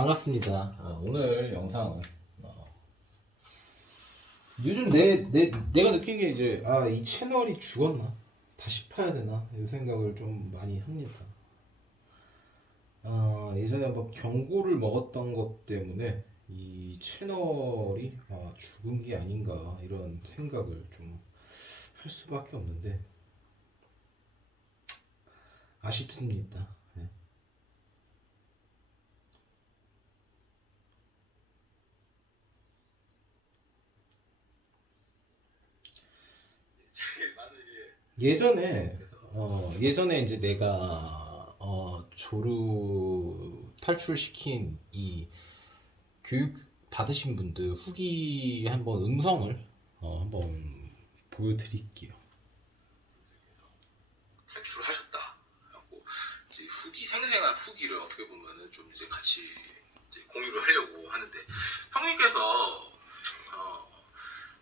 반갑습니다. 오늘 영상은 요즘 내가 느낀 게 이제 이 채널이 죽었나? 다시 파야 되나? 이 생각을 좀 많이 합니다. 예전에 뭐 경고를 먹었던 것 때문에 이 채널이 죽은 게 아닌가 이런 생각을 좀 할 수밖에 없는데 아쉽습니다. 네. 예전에 이제 내가 조루 탈출시킨 이 교육 받으신 분들 후기 한번 음성을 한번 보여드릴게요. 탈출을 하셨다. 하고 이제 후기 생생한 후기를 어떻게 보면은 좀 이제 같이 이제 공유를 하려고 하는데 형님께서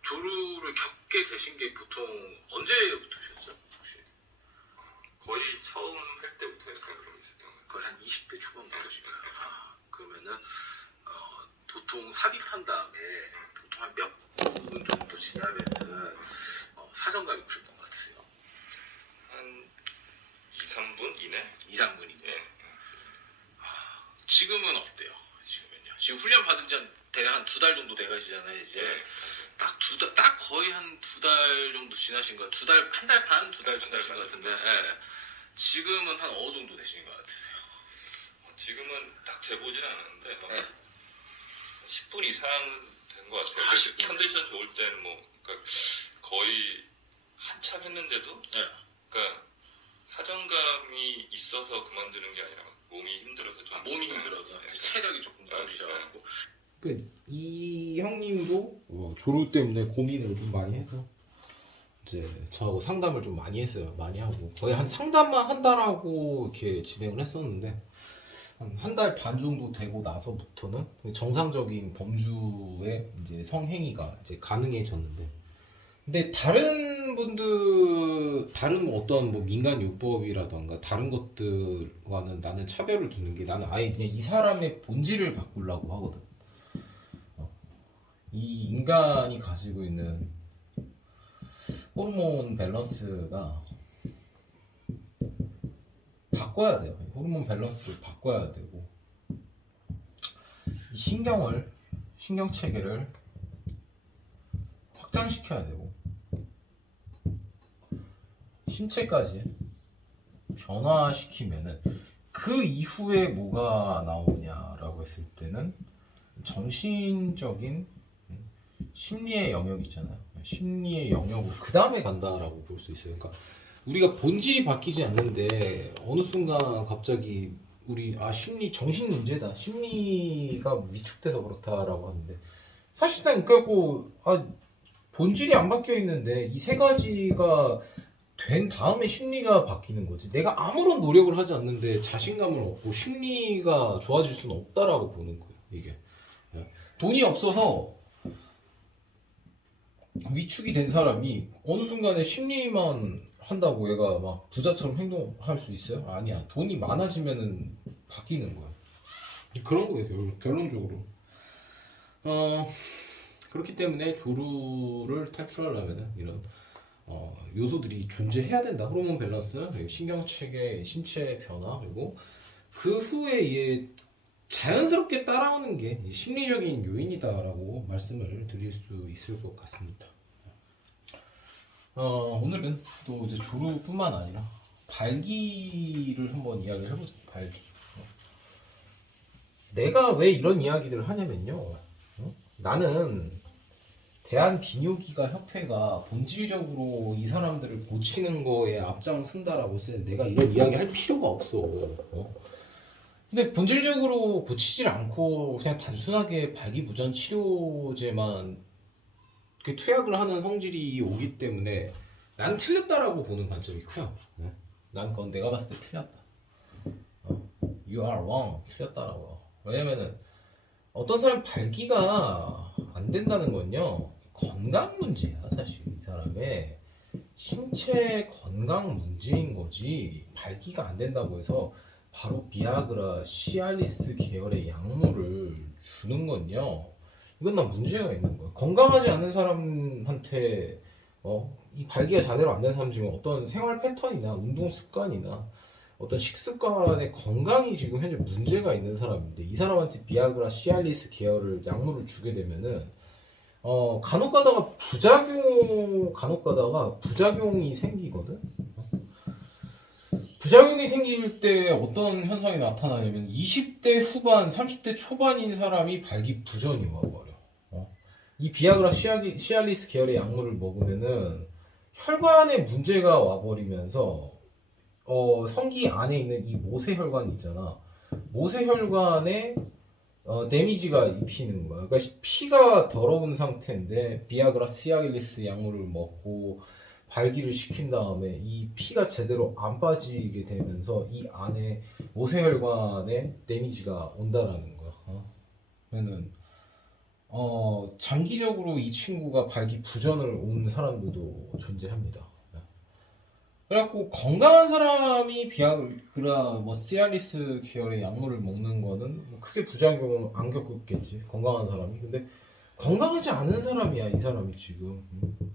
조루를 겪게 되신 게 보통 언제부터셨죠? 혹시? 거의 처음 할 때부터 약간 그런 게 있었던 것 같아요. 거의 한 20대 초반부터신가요? 그러면은 보통 삽입한 다음에 보통 한 몇 분 정도 지나면은 사정감이 오셨던 것 같으세요? 한 2, 3분 이내? 2, 3분이네. 네. 지금은 어때요? 지금은요? 지금 훈련 받은 지 대략 한 2달 정도 돼가시잖아요, 이제. 네. 딱 거의 한 2달 정도 지나신 거, 한 달 반, 2달 지나신 것 같은데, 예. 지금은 한 어느 정도 되신 것 같으세요? 지금은 딱 재보진 않았는데 네. 10분 이상 된 것 같아요. 10분. 컨디션 좋을 때는 그러니까 거의 한참 했는데도 네. 그러니까 사정감이 있어서 그만두는 게 아니라 몸이 힘들어서 좀 몸이 힘들어서 네. 체력이 조금 떨어지셔가지고. 이 형님도 조루 때문에 고민을 좀 많이 해서 이제 저하고 상담을 좀 많이 했어요. 많이 하고 거의 한 상담만 한다라고 이렇게 진행을 했었는데 한 달 반 정도 되고 나서부터는 정상적인 범주의 이제 성행위가 이제 가능해졌는데, 근데 다른 뭐 어떤 뭐 민간요법이라던가 다른 것들과는 나는 차별을 두는 게, 나는 아예 그냥 이 사람의 본질을 바꾸려고 하거든. 이 인간이 가지고 있는 호르몬 밸런스가 바꿔야 돼요. 호르몬 밸런스를 바꿔야 되고, 이 신경 체계를 확장시켜야 되고, 신체까지 변화시키면은 그 이후에 뭐가 나오냐라고 했을 때는 정신적인 심리의 영역 있잖아요. 심리의 영역으로 그 다음에 간다라고 볼 수 있어요. 그러니까 우리가 본질이 바뀌지 않는데 어느 순간 갑자기 우리 심리 정신 문제다, 심리가 위축돼서 그렇다라고 하는데, 사실상 그래갖고 본질이 안 바뀌어 있는데 이 세 가지가 된 다음에 심리가 바뀌는 거지. 내가 아무런 노력을 하지 않는데 자신감을 얻고 심리가 좋아질 수는 없다라고 보는 거예요. 이게 돈이 없어서 위축이 된 사람이 어느 순간에 심리만 한다고 얘가 막 부자처럼 행동할 수 있어요? 아니야. 돈이 많아지면은 바뀌는 거야. 그런 거예요. 결론적으로. 그렇기 때문에 조루를 탈출하려면은 이런 요소들이 존재해야 된다. 호르몬 밸런스, 신경체계, 신체 변화, 그리고 그 후에 얘 자연스럽게 따라오는 게 심리적인 요인이다라고 말씀을 드릴 수 있을 것 같습니다. 오늘은 또 이제 조루뿐만 아니라 발기를 한번 이야기를 해보자. 발기. 내가 왜 이런 이야기들을 하냐면요. 나는 대한비뇨기과 협회가 본질적으로 이 사람들을 고치는 거에 앞장선다라고 해서 내가 이런 이야기 할 필요가 없어. 근데 본질적으로 고치질 않고 그냥 단순하게 발기부전 치료제만 투약을 하는 성질이 오기 때문에 난 틀렸다라고 보는 관점이 커요. 난 그건 내가 봤을 때 틀렸다. You are wrong. 틀렸다라고. 왜냐면은 어떤 사람 발기가 안 된다는 건요, 건강 문제야. 사실 이 사람의 신체 건강 문제인 거지, 발기가 안 된다고 해서 바로 비아그라, 시알리스 계열의 약물을 주는 건요. 이건 다 문제가 있는 거야. 건강하지 않은 사람한테 이 발기가 제대로 안 된 사람 지금 어떤 생활 패턴이나 운동 습관이나 어떤 식습관의 건강이 지금 현재 문제가 있는 사람인데 이 사람한테 비아그라, 시알리스 계열을 약물을 주게 되면은 간혹 가다가 부작용이 생기거든. 부작용이 생길 때 어떤 현상이 나타나냐면 20대 후반, 30대 초반인 사람이 발기부전이 와버려. 이 비아그라, 시알리스 계열의 약물을 먹으면은 혈관에 문제가 와버리면서 성기 안에 있는 이 모세혈관 있잖아. 모세혈관에 데미지가 입히는 거야. 그러니까 피가 더러운 상태인데 비아그라, 시알리스 약물을 먹고 발기를 시킨 다음에 이 피가 제대로 안 빠지게 되면서 이 안에 모세혈관에 데미지가 온다라는 거야. 그러면은 장기적으로 이 친구가 발기 부전을 온 사람들도 존재합니다. 그래갖고 건강한 사람이 비아그라, 시알리스 계열의 약물을 먹는 거는 뭐 크게 부작용은 안 겪었겠지. 건강한 사람이. 근데 건강하지 않은 사람이야, 이 사람이 지금.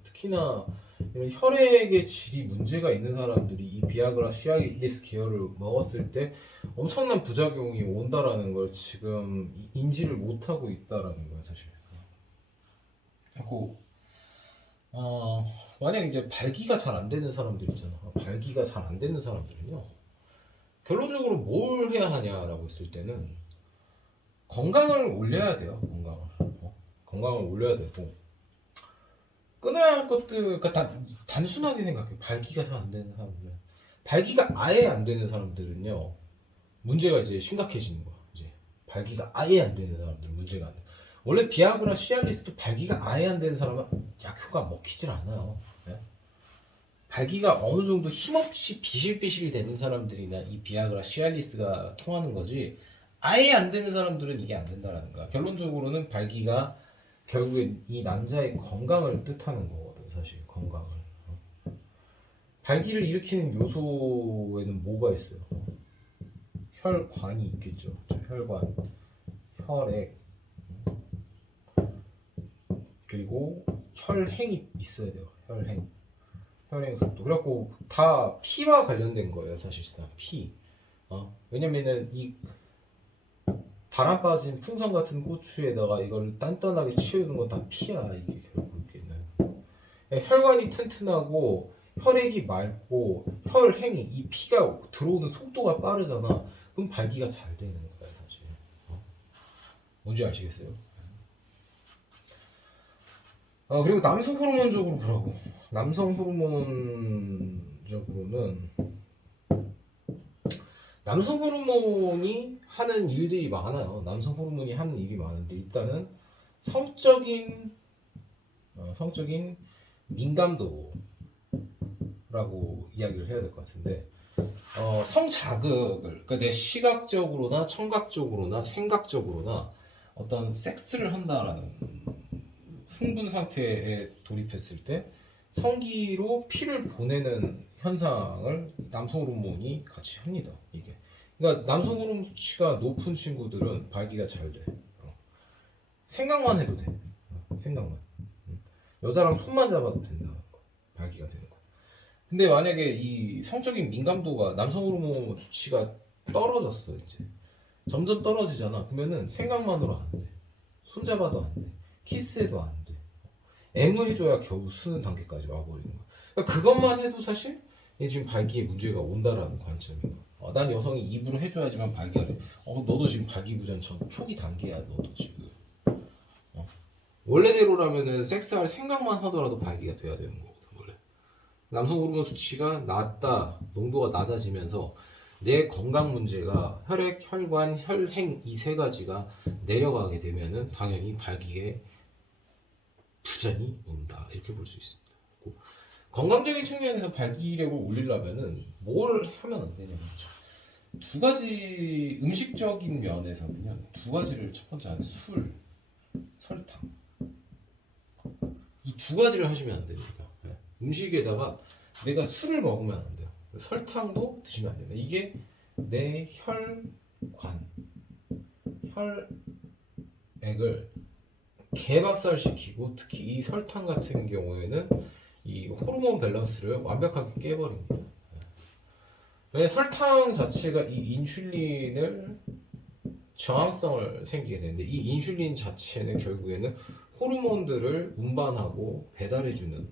특히나 이런 혈액의 질이 문제가 있는 사람들이 이 비아그라, 시알리스 계열을 먹었을 때 엄청난 부작용이 온다라는 걸 지금 인지를 못하고 있다라는 거야, 사실. 그리고 만약 이제 발기가 잘 안 되는 사람들 있잖아. 발기가 잘 안 되는 사람들은요. 결론적으로 뭘 해야 하냐라고 했을 때는 건강을 올려야 돼요. 건강을 올려야 되고 끊어야 할 것들, 그러니까 다 단순하게 생각해. 발기가 잘 안 되는 사람들, 발기가 아예 안 되는 사람들은요 문제가 이제 심각해지는 거야. 이제 발기가 아예 안 되는 사람들은 문제가 안 돼. 원래 비아그라, 시알리스도 발기가 아예 안 되는 사람은 약효가 먹히질 않아요. 네? 발기가 어느 정도 힘없이 비실비실 되는 사람들이나 이 비아그라, 시알리스가 통하는 거지 아예 안 되는 사람들은 이게 안 된다라는 거야. 결론적으로는 발기가 결국엔 이 남자의 건강을 뜻하는 거거든, 사실. 건강을. 발기를 일으키는 요소에는 뭐가 있어요? 혈관이 있겠죠. 혈관, 혈액, 그리고 혈행이 있어야 돼요. 혈행 속도. 그래갖고 다 피와 관련된 거예요, 사실상. 피. 왜냐면은 이 바람 빠진 풍선 같은 고추에다가 이걸 단단하게 치우는 건 다 피야, 이게 결국에는. 혈관이 튼튼하고 혈액이 맑고 혈행이, 이 피가 들어오는 속도가 빠르잖아. 그럼 발기가 잘 되는 거야, 사실. 뭔지 아시겠어요? 그리고 남성 호르몬적으로 보라고. 남성 호르몬적으로는 남성 호르몬이 하는 일들이 많아요. 남성 호르몬이 하는 일이 많은데 일단은 성적인 민감도라고 이야기를 해야 될 것 같은데 성자극을, 그러니까 내 시각적으로나 청각적으로나 생각적으로나 어떤 섹스를 한다라는 흥분 상태에 돌입했을 때 성기로 피를 보내는 현상을 남성 호르몬이 같이 합니다. 이게. 그러니까 남성 호르몬 수치가 높은 친구들은 발기가 잘 돼. 생각만 해도 돼. 생각만. 여자랑 손만 잡아도 된다는 거. 발기가 되는 거. 근데 만약에 이 성적인 민감도가, 남성 호르몬 수치가 떨어졌어, 이제. 점점 떨어지잖아. 그러면은 생각만으로 안 돼. 손잡아도 안 돼. 키스해도 안 돼. 애무해줘야 겨우 쓰는 단계까지 와버리는 거야. 그러니까 그것만 해도 사실 지금 발기에 문제가 온다라는 관점인 거야. 난 여성이 입으로 해줘야지만 발기가 돼. 너도 지금 발기부전 초기 단계야, 너도 지금. 원래대로라면은 섹스할 생각만 하더라도 발기가 돼야 되는 거거든, 원래. 남성 호르몬 수치가 낮다, 농도가 낮아지면서 내 건강 문제가 혈액, 혈관, 혈행 이 세 가지가 내려가게 되면은 당연히 발기에 부전이 온다, 이렇게 볼 수 있습니다. 건강적인 측면에서 발기력을 올리려면은 뭘 하면 안 되냐면 두 가지, 음식적인 면에서는요 두 가지를, 첫 번째 하는 술, 설탕, 이 두 가지를 하시면 안 됩니다. 음식에다가 내가 술을 먹으면 안 돼요. 설탕도 드시면 안 됩니다. 이게 내 혈관, 액을 개박살시키고 특히 이 설탕 같은 경우에는 이 호르몬 밸런스를 완벽하게 깨버립니다. 왜냐면 설탕 자체가 이 인슐린을 저항성을 생기게 되는데 이 인슐린 자체는 결국에는 호르몬들을 운반하고 배달해주는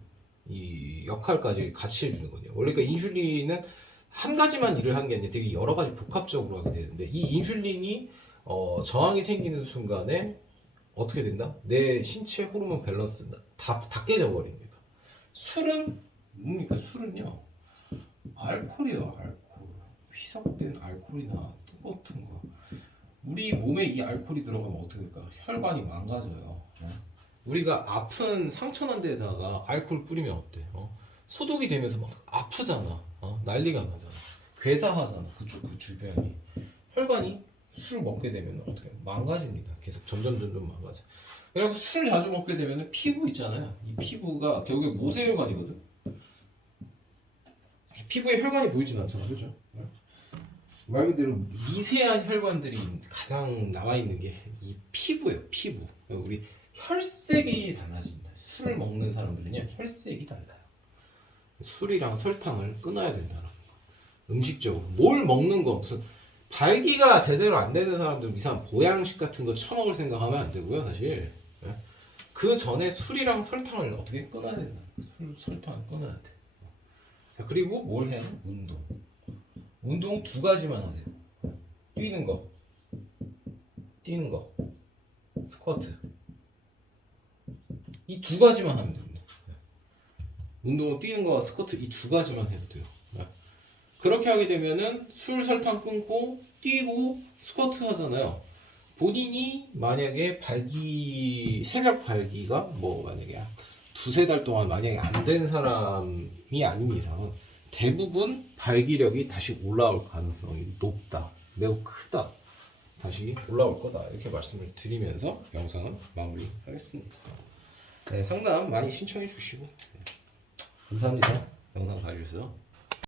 이 역할까지 같이 해주는 거예요. 원래 그러니까 인슐린은 한 가지만 일을 하는 게 아니라 되게 여러 가지 복합적으로 하게 되는데 이 인슐린이 저항이 생기는 순간에 어떻게 된다? 내 신체 호르몬 밸런스 다 깨져버립니다. 술은 뭡니까? 술은요 알코올이에요. 알코올. 희석된 알코올이나 또 같은 거. 우리 몸에 이 알코올이 들어가면 어떻게 될까? 혈관이 망가져요. 우리가 아픈 상처난 데다가 알코올 뿌리면 어때? 소독이 되면서 막 아프잖아. 난리가 나잖아. 괴사하잖아. 그 주변이. 혈관이 술 먹게 되면 어떻게 망가집니다. 계속 점점 망가져. 그래서 술 자주 먹게 되면 피부 있잖아요. 이 피부가 결국에 모세혈관이거든. 피부에 혈관이 보이진 않잖아, 그죠? 말 그대로 미세한 혈관들이 가장 남아 있는 게 이 피부예요. 피부. 우리 혈색이 달라진다. 술을 먹는 사람들은요 혈색이 달라요. 술이랑 설탕을 끊어야 된다는 거. 음식적으로 뭘 먹는 거 무슨 발기가 제대로 안 되는 사람들은 이상한 보양식 같은 거 처먹을 생각하면 안 되고요, 사실. 그 전에 술이랑 설탕을 어떻게 끊어야 된다. 설탕을 끊어야 돼. 자, 그리고 뭘 해야 돼? 운동. 운동 두 가지만 하세요. 뛰는 거, 스쿼트. 이 두 가지만 하면 됩니다. 운동은 뛰는 거와 스쿼트 이 두 가지만 해도 돼요. 그렇게 하게 되면은 술, 설탕 끊고 뛰고 스쿼트 하잖아요. 본인이 만약에 새벽 발기가 뭐 만약에 두세 달 동안 만약에 안 된 사람이 아닌 이상은 대부분 발기력이 다시 올라올 가능성이 높다. 매우 크다. 다시 올라올 거다. 이렇게 말씀을 드리면서 영상은 마무리하겠습니다. 네, 상담 많이 신청해 주시고 감사합니다. 영상 봐주셔서.